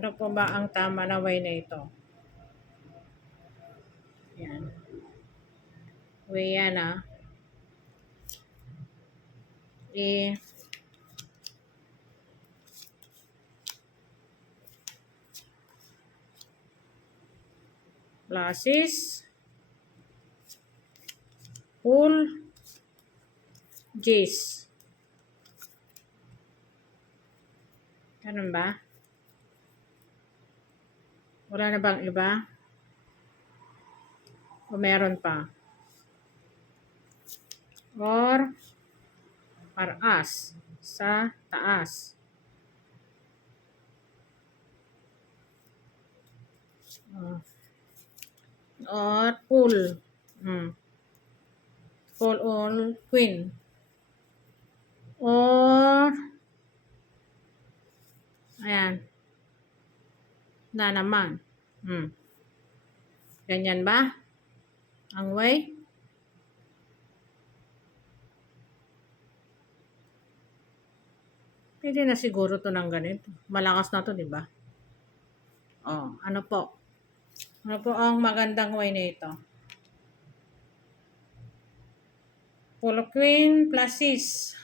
Ano po ba ang tama na way na ito? Yan. Way yan Classes. Pool. J's. Ganun ba? Wala na bang iba? O meron pa? Or as sa taas. Or pool. Pool or queen. Or ayan. Na naman. Ganyan ba? Ang way? Pwede na siguro to ng ganito. Malakas na to, di ba? Ano po? Ano po ang magandang way na ito? Pool queen plus sis.